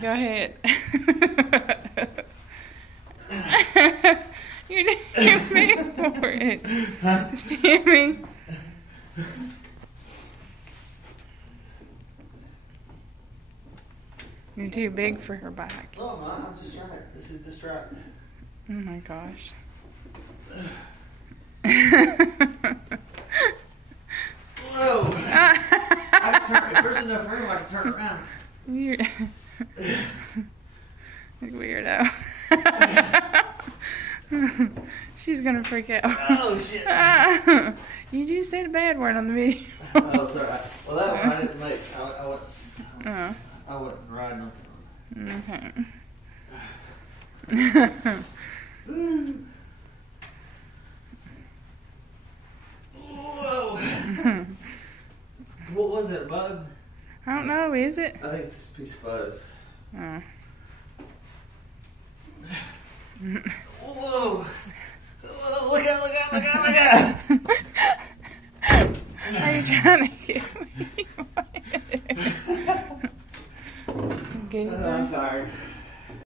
Go ahead. You didn't pay for it. Sammy. You're too big for her back. No, man, I'm just right. This is just right. Oh my gosh. Whoa! I can turn, if there's enough room, I can turn around. You're weirdo. She's gonna freak out. Oh shit! You just said a bad word on the video. Oh, sorry. Well, that one I didn't make. I wasn't riding on Okay. Whoa! What was it, a bug? I don't know, is it? I think it's just a piece of fuzz. Oh. Whoa! Whoa, look out, look out, look out, look out! Are you trying to kill me? Get I'm tired.